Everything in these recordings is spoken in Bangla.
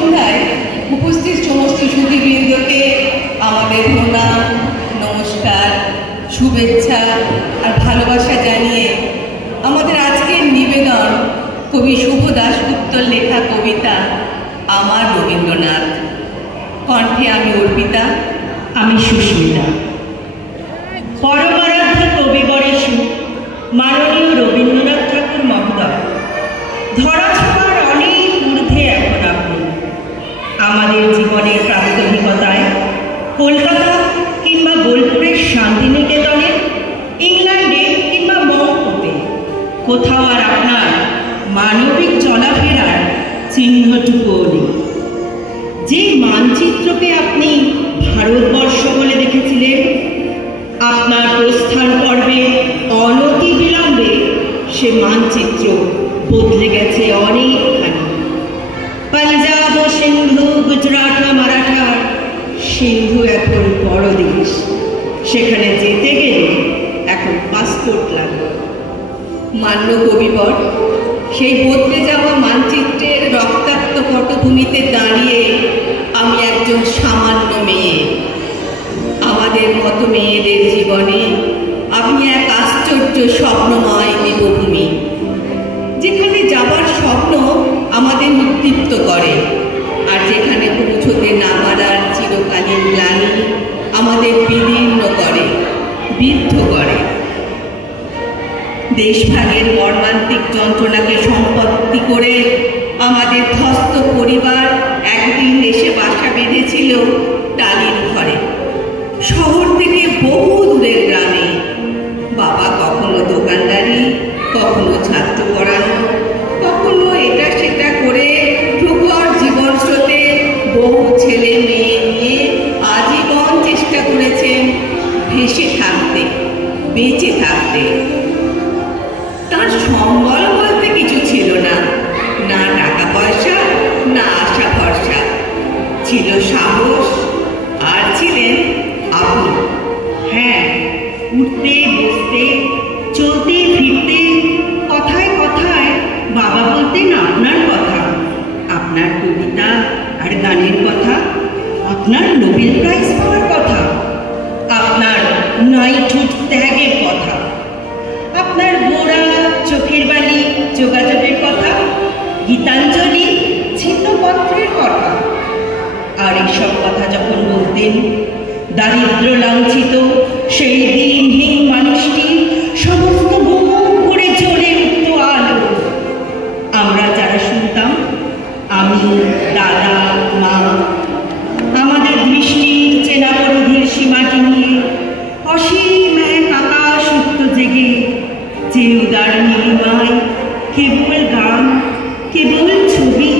সন্ধ্যায় উপস্থিত সমস্ত সুধীবৃন্দকে আমাদের প্রণাম, নমস্কার, শুভেচ্ছা আর ভালোবাসা জানিয়ে আমাদের আজকের নিবেদন কবি শুভ দাশগুপ্তর লেখা কবিতা আমার রবীন্দ্রনাথ। কণ্ঠে আমি অর্পিতা, আমি সুস্মিতা। পরমারাধ্য কবিবরেশ মাননীয় রবীন্দ্রনাথ ঠাকুর মহোদয়, ধরাছোঁয়ার অনেক ঊর্ধ্বে এখন আপনি। আমাদের জীবনের প্রাত্যহিকতায় কলকাতা কিংবা বোলপুরের শান্তিনিকেতনে, ইংল্যান্ডে কিংবা মঙ্গোতে কোথাও আর আপনার মানবিক চলাফেরার চিহ্নটুকুও নেই। যে মানচিত্রকে আপনি ভারতবর্ষ বলে দেখেছিলেন, আপনার প্রস্থান পর্বে অনতি বিলম্বে সে মানচিত্র বদলে গেছে অনেকখানি। পাঞ্জাব, সিন্ধু, গুজরাট, মারাঠা, সিন্ধু এখন বড় দেশ। সেখানে যেতে গেলে এখন পাসপোর্ট লাগবে। মান্য কবিবর, সেই বদলে যাওয়া মানচিত্রের রক্তাক্ত পটভূমিতে দাঁড়িয়ে আমি একজন সামান্য মেয়ে। আমাদের মতো মেয়েদের জীবনে আপনি এক আশ্চর্য স্বপ্নময় দেবভূমি, যেখানে যাবার স্বপ্ন আমাদের উদ্দীপ্ত করে, আর যেখানে পৌঁছতে না পারার চিরকালীন গ্লানি আমাদের বিদীর্ণ করে, বিদ্ধ করে। দেশভাগের মর্মান্তিক যন্ত্রণাকে সম্পত্তি করে আমাদের ধ্বস্ত পরিবার একদিন এসে বাসা বেঁধেছিল টালির ঘরে, শহর থেকে বহু দূরের গ্রামে। বাবা কখনো দোকানদারি, কখনো ছাত্র পড়ানো, কখনো এটা সেটা করে প্রখর জীবন স্রোতে বহু ছেলে মেয়ে নিয়ে আজীবন চেষ্টা করেছেন ভেসে থাকতে, বেঁচে থাকতে। তার সম্বল বলতে কিছু ছিল না, না টাকা পয়সা, না আশা ভরসা। ছিল সাহস, আর ছিলেন আপনি। হ্যাঁ, উঠতে বসতে, চলতে ফিরতে, কথায় কথায় বাবা বলতেন আপনার কথা, আপনার কবিতা আর গানের কথা, আপনার নোবেল প্রাইজ পাওয়ার কথা, আপনার নাইটহুড ত্যাগের কথা, আপনার গোড়া চোখের বালি যোগাযোগের কথা, গীতাঞ্জলি ছিন্নপত্রের কথা। আর এইসব কথা যখন বলতেন, দারিদ্র লাঞ্ছিত সেই দিনহীন মানুষটি সমস্ত মুখ করে জ্বলে উঠত আলো। আমরা যারা শুনতাম, আমি, দাদা, মা, আমাদের দৃষ্টির চেনা পরিধির সীমাটি নিয়ে অসীম এক আকাশ উঠত জেগে, যে উদার নীলিমায় কেবল গান, কেবল ছবি,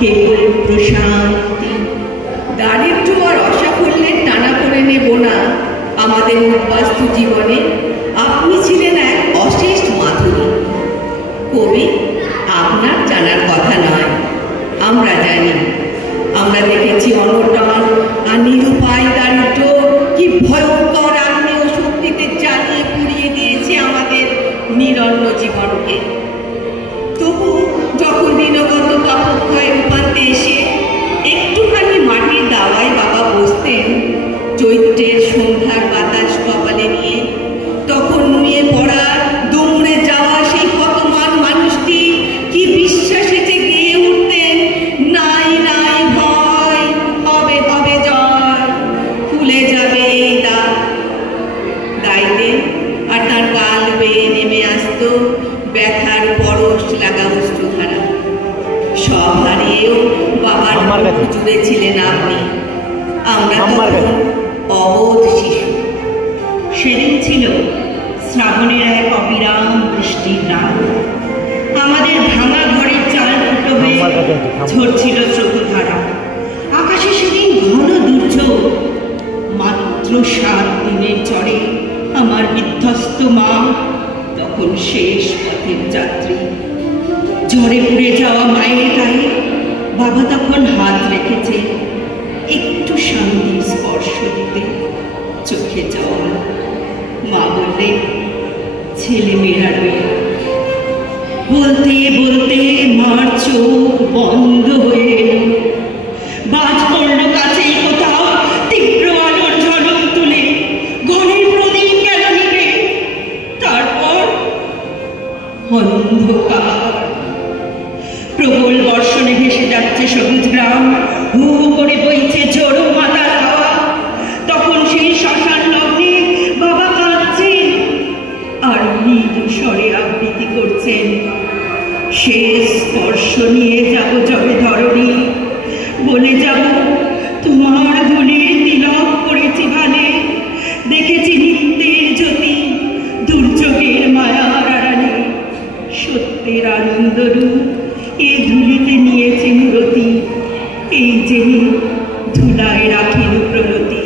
কেবল প্রশান্তি। দারিদ্র আর অসাফল্যের টানা করে নেব না আমাদের উদ্বাস্তু জীবনে। আপনি ছিলেন এক অশেষ মাধুরী। কবি আপনার জানার কথা নয়, আমরা জানি। আমরা দেখেছি অনটন আর নিরুপায় দারিদ্র কি ভয়ঙ্কর আগ্নেয় শক্তিতে জ্বালিয়ে পুড়িয়ে দিয়েছে আমাদের নিরন্ন জীবনকে। তবু যখন দিনগত তাপক্ষয়ের উপান্তে এসে একটুখানি মাটির দাওয়ায় বাবা বসতেন, চৈত্রের সন্ধ্যার বাতাস কপালে নিয়ে, তখন নুয়ে পড়া, দুমড়ে যাওয়া সেই হতমান মানুষটি কি বিশ্বাসে যে গেয়ে উঠতেন, নাই নাই ভয়, হবে হবে জয়, খুলে যাবে এই দ্বার। গাইতেন আর তার গাল বেয়ে নেমে আসত ব্যথার পরশ লাগা অশ্রুধারা। সব হারিয়েও বাবার জুড়ে ছিলেন আপনি। আমরা তখন অবোধ শিশু। সেদিন ছিল শ্রাবণের এক অবিরাম বৃষ্টির রাত। আমাদের ভাঙা ঘরের চাল ফুটো হয়ে ঝরছিল স্রোতধারা। আকাশে সেদিন ঘন দুর্যোগ। মাত্র 7 দিনের চড়ে আমার বিধ্বস্ত মা তখন শেষ পথের যাত্রী। ঝড়ে পুড়ে যাওয়া মায়ের গায়ে বাবা তখন হাত রেখেছে একটু শান্তির স্পর্শ দিতে। চোখে জল। মা বললে, ছেলে মেয়েরা রইল। বলতে বলতে মার চোখ বন্ধ হয়ে এলো। ভেসে যাচ্ছে সবুজ গ্রাম, হু হু করে বইছে ঝোড়ো মাতার হাওয়া। তখন সেই শ্মশান লগ্নে বাবা কাঁদছেন আর মৃদু স্বরে আবৃত্তি করছেন, শেষ স্পর্শ নিয়ে যাব যবে ধরণী, বলে যাব তোমার ধুলির তিলক করেছি ভালে, দেখেছি নিত্যের জ্যোতি, দুর্যোগের মায়ার আড়ালে, সত্যের আনন্দরূপ এ ধুলিতে নিয়েছে মূরতি, এই জেনে ধুলায় রাখিল প্রণতি।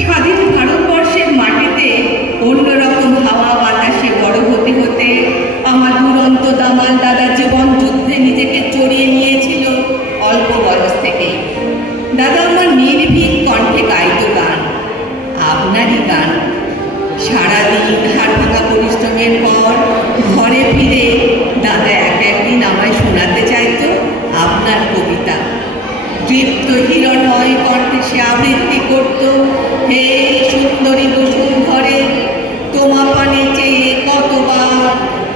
স্বাধীন ভারতবর্ষের মাটিতে অন্যরকম হাওয়া বাতাসে বড় হতে হতে আমার দুরন্ত দামাল দাদা জীবন যুদ্ধে নিজেকে জড়িয়ে নিয়েছিল অল্প বয়স থেকেই। দাদা আমার নির্ভীক কণ্ঠে গাইত গান, আপনারই গান। সারাদিন হাড় ভাঙা পরিশ্রমের পর ঘরে ফিরে দাদা একদিন আমায় শোনাতে চাইতো আপনার কবিতা। তৃপ্ত হিরণময় কণ্ঠে সে আবৃত্তি করত, হে সুন্দরী বসুর ঘরে তোমা পানে চেয়ে কতবার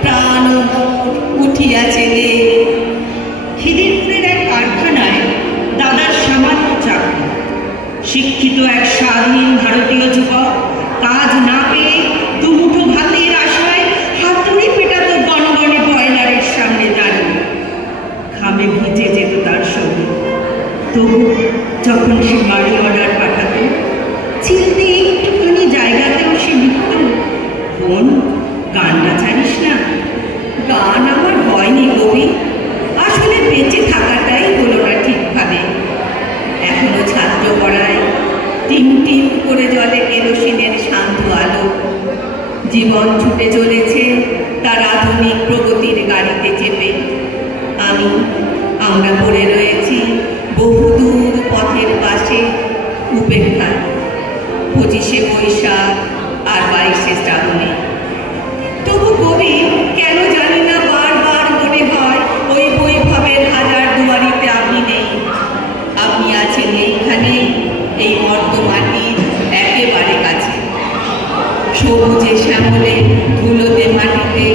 প্রাণ উঠিয়াছে গে। খিদিরপুরের এক কারখানায় দাদার সামান্য চাকরি। শিক্ষিত এক স্বাধীন ভারতীয় যুবক কাজ না পেয়ে দুমুঠো ভাতের আশায় হাতুড়ি পেটাতো গনগনে বয়লারের সামনে দাঁড়িয়ে। ঘামে ভিজে যেত তার শরীর, তবু যখন সে বাড়ি অর্ডার পাঠাতো, চিনতে একটুখানি জায়গাতেও সে লিখত, বোন গানটা ছাড়িস না। গান আমার হয়নি কবি, আসলে বেঁচে থাকাটাই হলো না ঠিকভাবে। এখনো ছাত্র পড়ায় টিম টিম করে জলে কেরোসিনের শান্ত আলো। জীবন ছুটে চলেছে তার আধুনিক প্রগতির গাড়িতে চেপে। আমরা পড়ে রয়েছি বহুদূর পথের পাশে উপেক্ষায়, 25শে বৈশাখ আর 22শে শ্রাবণে। তবু কবি কেন জানি না বারবার মনে হয় ওই বৈভবের হাজার দুয়ারিতে আপনি নেই। আপনি আছেন এইখানে, এই মর্ত মাটির একেবারে কাছে, সবুজে শ্যামলে ধুলোতে মাটিতে,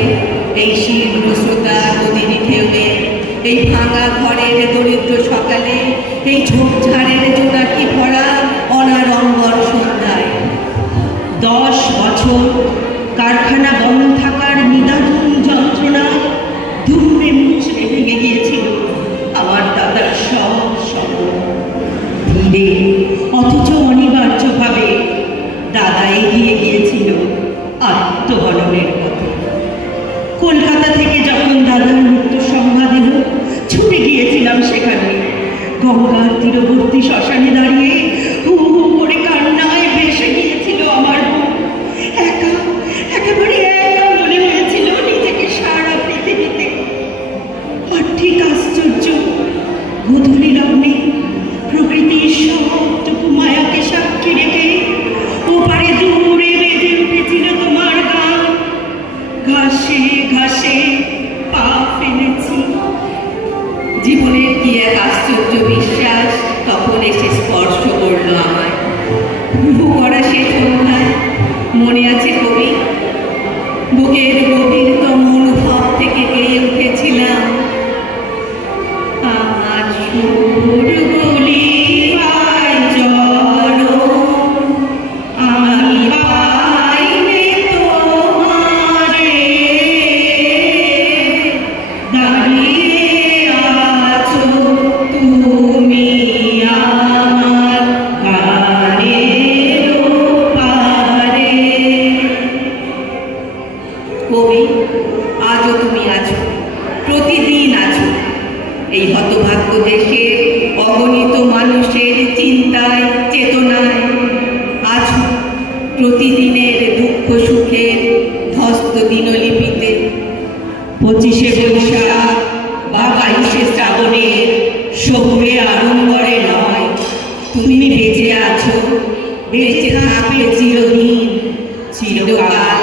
এই শীর্ণ শ্রোতা নদীর ঢেউয়ে, এই ভাঙা ঘরের দরিদ্র সকালে, এই ঝোপঝাড়ের জোনাকি ভরা অনারম্বর সন্ধ্যায়। 10 বছর কারখানা বন্ধ থাকার নিদারুণ যন্ত্রণায় ধুমে মুচড়ে ভেঙে গিয়েছিল আমার দাদার সব স্বপ্ন। ধীরে অথচ অনিবার্যভাবে দাদা এগিয়ে গিয়েছিল আত্মহননের পথে। কলকাতা থেকে যখন দাদার মৃত্যু সংবাদ এলো, ছুটে গিয়েছিলাম সেখানে। গঙ্গার তীরবর্তী শ্মশানে দাঁড়িয়ে হু হু করে কান্নায় ভেসে গিয়েছিল আমার বুক। একা, একেবারে একা মনে হয়েছিল নিজেকে সারা পৃথিবীতে। আর ঠিক আশ্চর্য, গোধূলি লগ্নে প্রকৃতির সবটুকু মায়াকে সাক্ষী রেখে ওপারে দূরে বেজে উঠেছিল তোমার গান। ঘাসে ঘাসে পা ফেলেছি। জীবনের কি এক আশ্চর্য বিশ্বাস তখন এসে স্পর্শ করলো আমায়। ভু করা সে সন্ধ্যায় মনে আছে কবি, বুকের গভীরতম অনুভব থেকে গেয়ে উঠেছিলাম, আমার সুরগুলি পায় চরণ, আমি পাইবে তোমারে, দাঁড়িয়ে আছো তুমি আমার গানের পারে। কবি, আজও তুমি আছো, প্রতিদিন আছো এই হতভাগ্য দেশে, অগণিত মানুষের চিন্তায় চেতনায় আছো, প্রতিদিনের দুঃখ সুখের হস্ত দিনলিপিতে। 25শে বৈশাখ বা 22শে শ্রাবণের শহুরে আড়ম্বরে নয়, তুমি বেঁচে আছো, বেঁচে থাকবে চিরদিন, চিরকাল।